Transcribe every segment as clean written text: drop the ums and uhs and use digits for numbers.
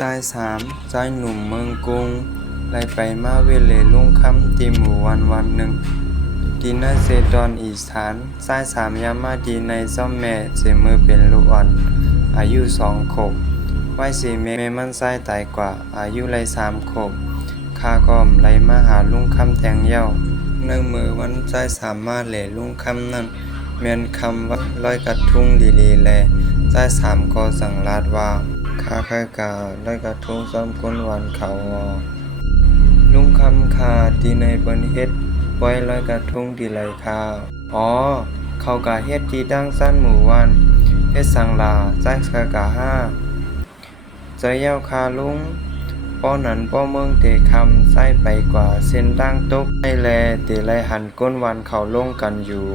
จ่ายสามจ่ายหนุ่มเมืองกรุงไล่ไปมาเวเลลุ่งค่ำตีหมู่วันหนึ่งดีนาเซดอนอีสานจ่ายสามยามมาดีในซ่อมแม่เจมือเป็นลูกอ่อนอายุ2 ขวบไหวสีแม่มันจ่ายตายกว่าอายุไร3 ขวบข้าก็ไล่มาหาลุงค่ำแทงเย้าเนื่องมือวันจ่ายสามมาเหล่ลุงค่ำนั้นเมียนคำว่าลอยกระทุ่งลีแลจ่ายสามก็สั่งลาดว่าข้าเคยกล่าวลอยกระทุ่งซ้อมก้นวันเขาลุงคำคาดีในเปิ้นเฮ็ดไว้ลอยกระทุ่งดีไหลข้าวเขากะเฮ็ดที่ดังสั้นหมู่วันเฮ็ดสังลาจ่ายกะห้าใจเย้าคาลุงป้อนั้นป้อเมืองเตคำใส่ไปกว่าเส้นดังตกให้แลเตไลหันก้นวันเขาลงกันอยู่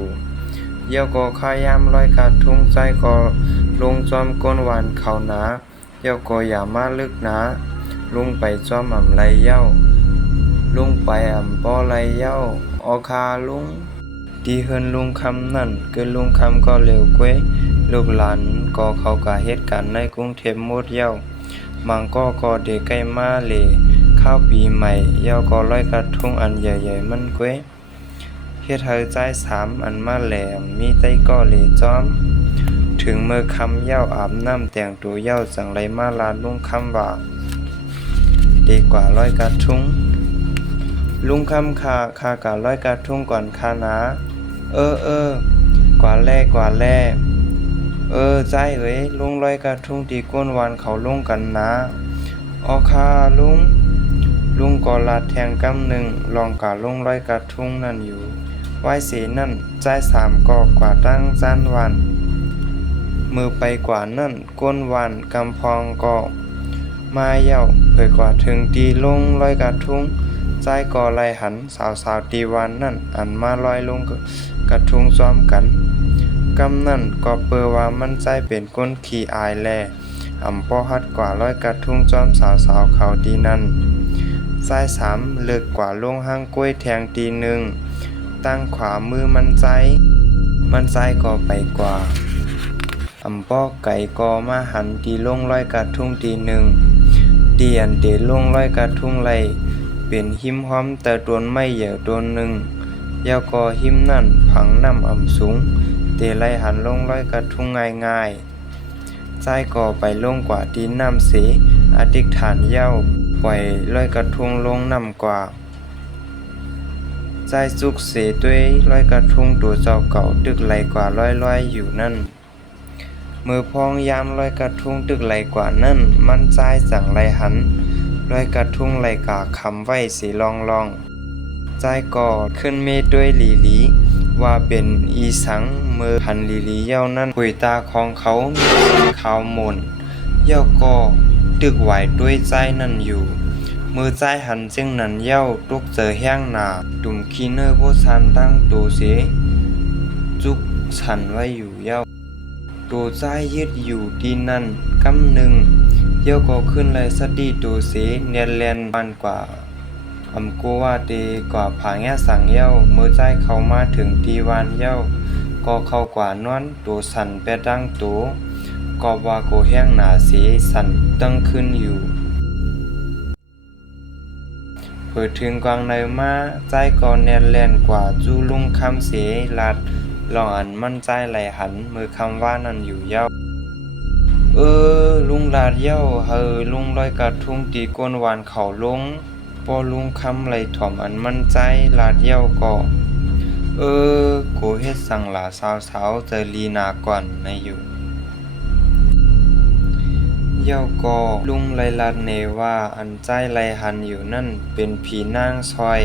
เย้าก็ขายามลอยกระทุ่งใจก็ลงจอมก้นวันเขาหนาเย้าก็อย่ามาลึกนะลุงไปจอมอำไรเย้าลุงไปอำป้อไรเย้าอคาลุงดีเฮินลุงคำนั่นเกินลุงคำก็เร็วกว่าลูกหลานก็เขากะเฮ็ดกันในกรุงเทพหมดเย้ามังก็เด็กใกล้มาเลข้าวปีใหม่เย้าก็ลอยกระทุ่งอันใหญ่ๆมันกว่าเฮ็ดให้ใจสามอันมาแหลมมีไตก็เลจอมถึงเมื่อคำเย้าอาบน้ำแต่งตัวเย้าจังไรมาลาลุงคำว่าดีกว่าลอยกระทุ่งลุงคำคากะลอยกระทุ่งก่อนคานะกว่าแล่ใจเอ้ยลุงลอยกระทุ่งที่ก้นวันเขาลงกันนะคาลุงก็ลาดแทงกำหนึ่งลองกะลุงลอยกระทุ่งนั่นอยู่ไว้เสนั่นใจสามก็กว่าตั้งจันวันมือไปกว่านั่นก้นวันกำพองก็มาเย้าเผยกว่าถึงตีลงลอยกระทุ่งใจก็ไล่หันสาวตีวันนั่นอันมาลอยลงกระทุ่งซ้อมกันกำนั่นก็เปิดว่ามันใจเป็นก้นขี้อายแลป้อฮัดกว่าลอยกระทุ่งซ้อมสาวเขาตีนั่นใจสามเลิกกว่าลงห้างกล้วยแทงตีหนึ่งตั้งขวามือมันใจก็ไปกว่าป้อไก่ก็มาหันตีลงลอยกระทุ่งตีหนึ่งเดียนเดลงลอยกระทุ่งไหลเป็นหิมห้อมแต่ตนไม่เหยื่อตนหนึ่งเย้าก็หิมนั่นผังน้ำสูงเตไลหันลงลอยกระทุ่งง่ายใจก็ไปลงกว่าดินน้ำเสอธิษฐานเย้าปล่อยลอยกระทุ่งลงน้ำกว่าใจสุกเสด้วยลอยกระทุ่งตัวเจ้าเก่าตึกไหลกว่าลอยอยู่นั่นมือพองยามลอยกระทุ่งตึกไหลกว่านั่นมันใจสั่งไหลหันลอยกระทุ่งไหลกาคำไว้สีลองใจก่อขึ้นเมฆด้วยหลีว่าเป็นอีสังมือพันลีเย้านั่นหุยตาของเขามีขาวหม่นเย้าก็ตึกไหวด้วยใจนั่นอยู่มือใจหันจึงนั้นเย้าตุกเจอแห้งหนาตุ่มคีเนอร์โพชันตั้งตัวเสจุกฉันไว้อยู่เย้าตัวใจยึดอยู่ที่นั่นกำหนึ่งเย้าก็ขึ้นเลยสดีตัวเสเนียนแลนมันกว่ากูว่าดีกว่าผาแง่สั่งเย้าเมื่อใจเขามาถึงตีวานเย้าก็เข้ากว่านวนตัวสั่นไปดังตัวก็ว่าโกแห้งหนาเสียสั่นตั้งขึ้นอยู่เปิดถึงกวางในมาใจก็แน่นแลนกว่าจูลุงคำเสียลัดลองอันมั่นใจไหลหันมือคำว่านั่นอยู่เย้าลุงลาดเย้าลุงลอยกระทุ่งตีก้นวานเขาลงพอลุงคำไหลถ่อมอันมั่นใจลาดเย้าก็โกเฮ็ดสั่งหลาสาวเจอลีนาก่อนในอยู่เย้าก็ลุงไลลัดเนว่าอันใจไหลหันอยู่นั่นเป็นผีนางซอย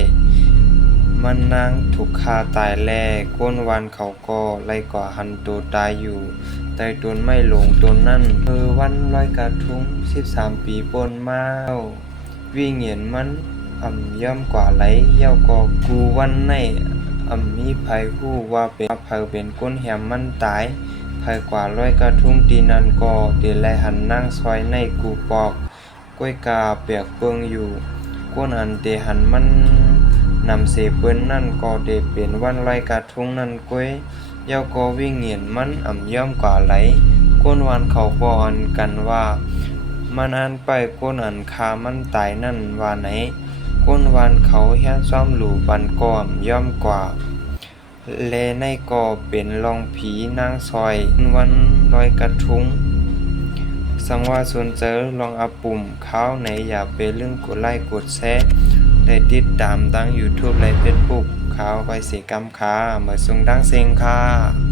มันนางถูกฆ่าตายแลก้นวันเขาก็ไล่ก่อหันตัวตายอยู่แต่ตนไม่หลงตนนั่นวันลอยกระทุ่ง13 ปีปนมาวิ่งเห็นมันย่อมกว่าไหลเย้าก็กูวันในมีภัยฮู้ว่าเป็นก้นแหมมันตายภัยกว่าลอยกระทุ่งตีนันก็เดแลหันนั่งซอยในกูปอกก้วยกาเปียกเปิงอยู่ก้นอันเตหันมันนำเสเปิ้นนั่นก็เดเป็นวันลอยกระทุ่งนั่นก้วยเย้าก็วิ่งเห็นมันย่อมกว่าไหลก้นวันเขาก็อันกันว่า มันอ่านไปก้นอันคามันตายนั่นว่าไหนก้นวานเขาเฮียนซ่อมหลู่ปันก่อมย่อมกว่าแลในก่อเป็นรองผีนางซอยวันลอยกระทุงสังว่าสนใจลองอัปปุ่มข้าวไหนอย่าไปลืมกดไลค์กดแชร์และติดตามตั้ง YouTube และ Facebook ข่าวไปสิกรรมค่ะเหมือนซุงดังเซ็งค่ะ